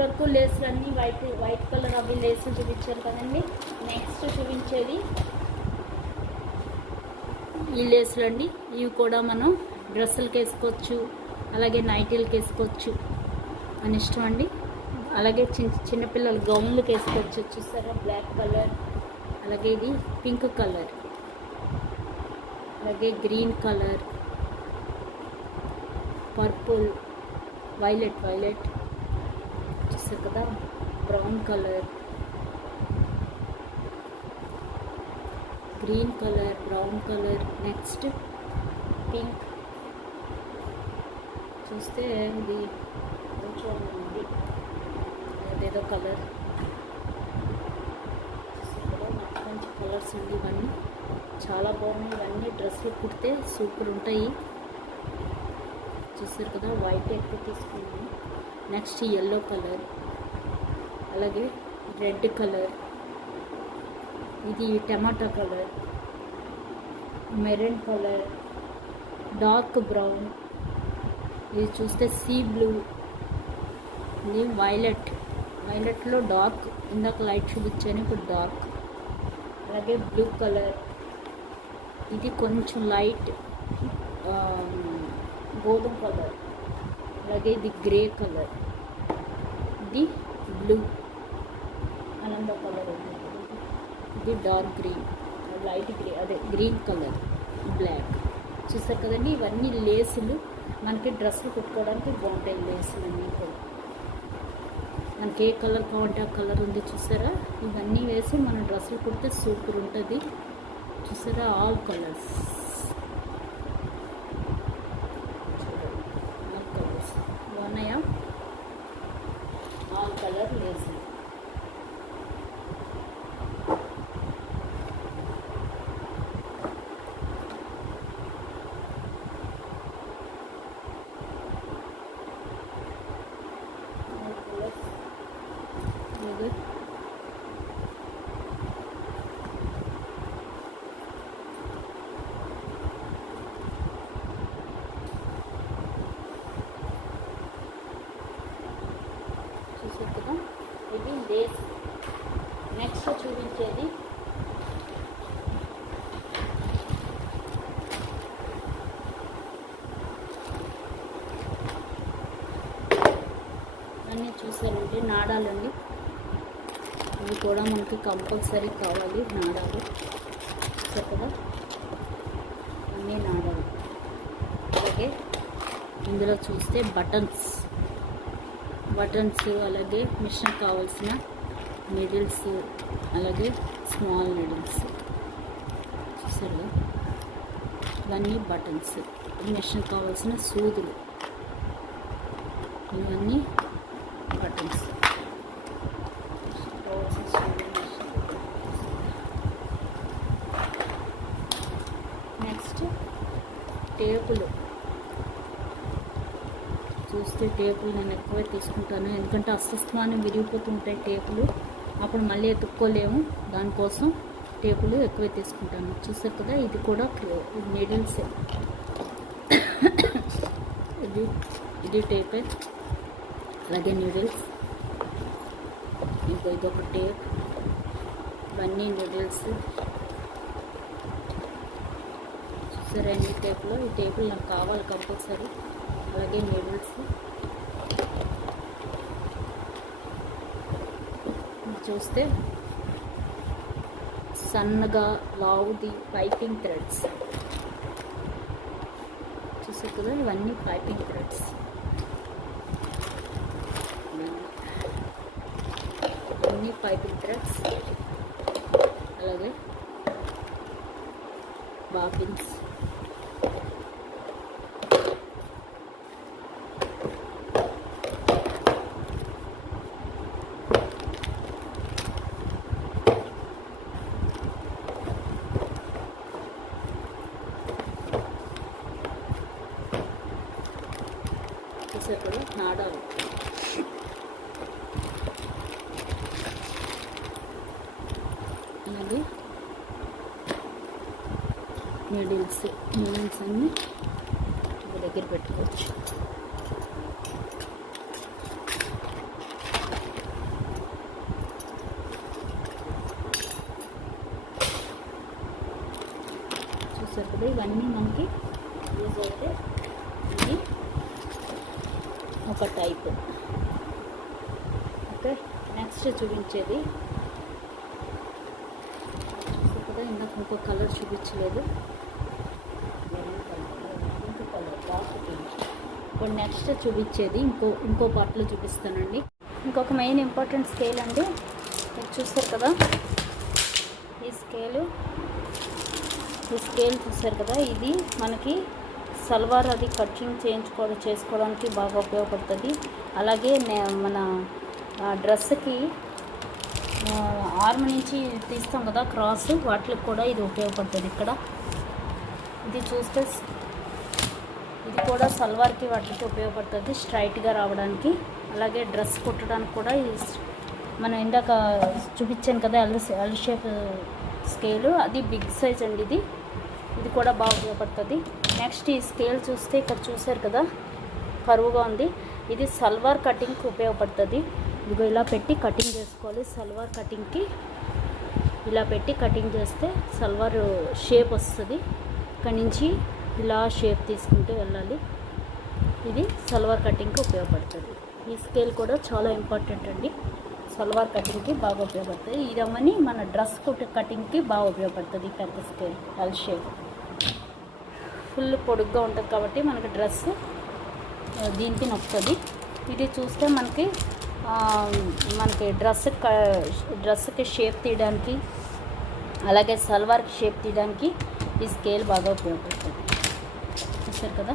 ఇప్పటివరకు లేసులు అన్నీ white colour అవి లేసులు చూపించారు కదండి. నెక్స్ట్ చూపించేది ఈ లేసులు అండి. ఇవి కూడా మనం డ్రెస్సులకి వేసుకోవచ్చు, అలాగే నైటీలకి వేసుకోవచ్చు అని ఇష్టం అండి. అలాగే చిన్నపిల్లలు గౌన్లకి వేసుకోవచ్చు. చూసారా బ్లాక్ కలర్, అలాగే ఇది పింక్ కలర్, అలాగే గ్రీన్ కలర్, పర్పుల్, వైలెట్ చూసారు కదా, brown colour, green colour, brown colour, next pink. చూస్తే ఇది కొంచెం ఉంది అదేదో కలర్. మంచి కలర్స్ ఉంది. ఇవన్నీ చాలా బాగున్నాయి. ఇవన్నీ డ్రెస్సులు కుడితే సూపర్ ఉంటాయి. చూసారు కదా, వైట్ ఎక్కువ తీసుకున్నాను. నెక్స్ట్ ఎల్లో కలర్, అలాగే రెడ్ కలర్, ఇది టమాటా colour, maroon colour, dark brown, ఇది చూస్తే సీ బ్లూ, ఇది వైలెట్లో డార్క్, ఇందాక లైట్ చూపించాను, ఇప్పుడు డార్క్. అలాగే బ్లూ కలర్, ఇది కొంచెం లైట్ గోధుమ కలర్, అలాగే ఇది గ్రే కలర్, ఇది బ్లూ ఆనంద కలర్, ఇది డార్క్ గ్రీన్, లైట్ గ్రే, అదే గ్రీన్ కలర్, బ్లాక్. చూసారు కదండి, ఇవన్నీ లేసులు మనకి డ్రెస్సులు కుట్టుకోవడానికి బాగుంటాయి. లేసులు అన్నీ కూడా మనకి ఏ కలర్ కావాలంటే ఆ కలర్ ఉంది. చూసారా, ఇవన్నీ వేసి మనం డ్రెస్సులు కుడితే సూపర్ ఉంటుంది. చూసారా, ఆల్ కలర్స్ బాగున్నాయా? ఆల్ కలర్ లేసులు. చూసారు కదా, ఇది లేస్. నెక్స్ట్ చూపించేది అన్నీ చూసారంటే నాడాలండి. ఇవి కూడా మనకి కంపల్సరీ కావాలి, నాడాలు. చూసారు కదా, అన్నీ నాడాలి. అలాగే ఇందులో చూస్తే బటన్స్, అలాగే మిషన్ కావాల్సిన నీడిల్స్, అలాగే స్మాల్ నీడిల్స్. చూసారు, ఇవన్నీ బటన్స్. మిషన్ కావాల్సిన సూదులు, ఇవన్నీ బటన్స్. నెక్స్ట్ టేపులు. చూస్తే టేపులు నేను ఎక్కువ తీసుకుంటాను, ఎందుకంటే అస్తమానం విరిగిపోతూ ఉంటాయి టేపులు, అప్పుడు మళ్ళీ ఎత్తుక్కోలేము. దానికోసం టేపులు ఎక్కువ తీసుకుంటాను. చూసారు కదా, ఇది కూడా నీడిల్సే. ఇది టేపే, అలాగే నీడిల్స్. ఇదొక టేప్, ఇవన్నీ నీడిల్స్. చూసారా, అన్ని టేపులు. ఈ టేపులు నాకు కావాలి కంపల్సరీ. అలాగే నీడిల్స్. చూస్తే సన్నగా లావుది పైపింగ్ థ్రెడ్స్. చూసారు కదా, ఇవన్నీ పైపింగ్ థ్రెడ్స్. ఇవన్నీ పైపింగ్ థ్రెడ్స్, అలాగే బాబిన్స్. చూసారు కదా, నాడాలు. అలాగే నీడిల్స్ అన్నీ ఒక దగ్గర పెట్టుకోవచ్చు. ఇవన్నీ మనకి యూజ్ అయితే ఇది ఒక టైప్. ఓకే, నెక్స్ట్ చూపించేది చూస్తే కదా, ఇందాక ఇంకో కలర్ చూపించలేదు, ఇంకో కలర్ డార్క్ పింక్. ఇప్పుడు నెక్స్ట్ చూపించేది ఇంకో పార్ట్లో చూపిస్తానండి. ఇంకొక మెయిన్ ఇంపార్టెంట్ స్కేల్ అండి, మీరు చూస్తారు కదా ఈ స్కేల్ చూస్తారు కదా, ఇది మనకి సల్వార్ అది కటింగ్ చేసుకోవడానికి బాగా ఉపయోగపడుతుంది. అలాగే మన డ్రెస్కి ఆర్మ్ నుంచి తీస్తాం కదా క్రాస్, వాటికి కూడా ఇది ఉపయోగపడుతుంది. ఇక్కడ ఇది చూస్తే ఇది కూడా సల్వార్కి వాటికి ఉపయోగపడుతుంది స్ట్రైట్గా రావడానికి. అలాగే డ్రెస్ కుట్టడానికి కూడా మనం ఇందాక చూపించాను కదా ఎల్ షేప్ స్కేలు, అది బిగ్ సైజ్ అండి. ఇది కూడా బాగా ఉపయోగపడుతుంది. నెక్స్ట్ ఈ స్కేల్ చూస్తే ఇక్కడ చూసారు కదా కరువుగా ఉంది, ఇది సల్వార్ కటింగ్కి ఉపయోగపడుతుంది. ఇదిగో ఇలా పెట్టి కటింగ్ చేసుకోవాలి. సల్వార్ కటింగ్కి ఇలా పెట్టి కటింగ్ చేస్తే సల్వార్ షేప్ వస్తుంది. ఇక్కడి నుంచి ఇలా షేప్ తీసుకుంటూ వెళ్ళాలి. ఇది సల్వార్ కటింగ్కి ఉపయోగపడుతుంది. ఈ స్కేల్ కూడా చాలా ఇంపార్టెంట్ అండి, సల్వార్ కటింగ్కి బాగా ఉపయోగపడుతుంది. ఇదమ్మని మన డ్రెస్ కటింగ్కి బాగా ఉపయోగపడుతుంది. పెద్ద స్కేల్ ఎల్ షేప్ ఫుల్ పొడుగ్గా ఉంటుంది కాబట్టి మనకి డ్రెస్ దీనికి నొక్కుతుంది. ఇది చూస్తే మనకి డ్రెస్కి షేప్ తీయడానికి, అలాగే సల్వార్కి షేప్ తీయడానికి ఈ స్కేల్ బాగా ఉపయోగపడుతుంది. చూస్తారు కదా.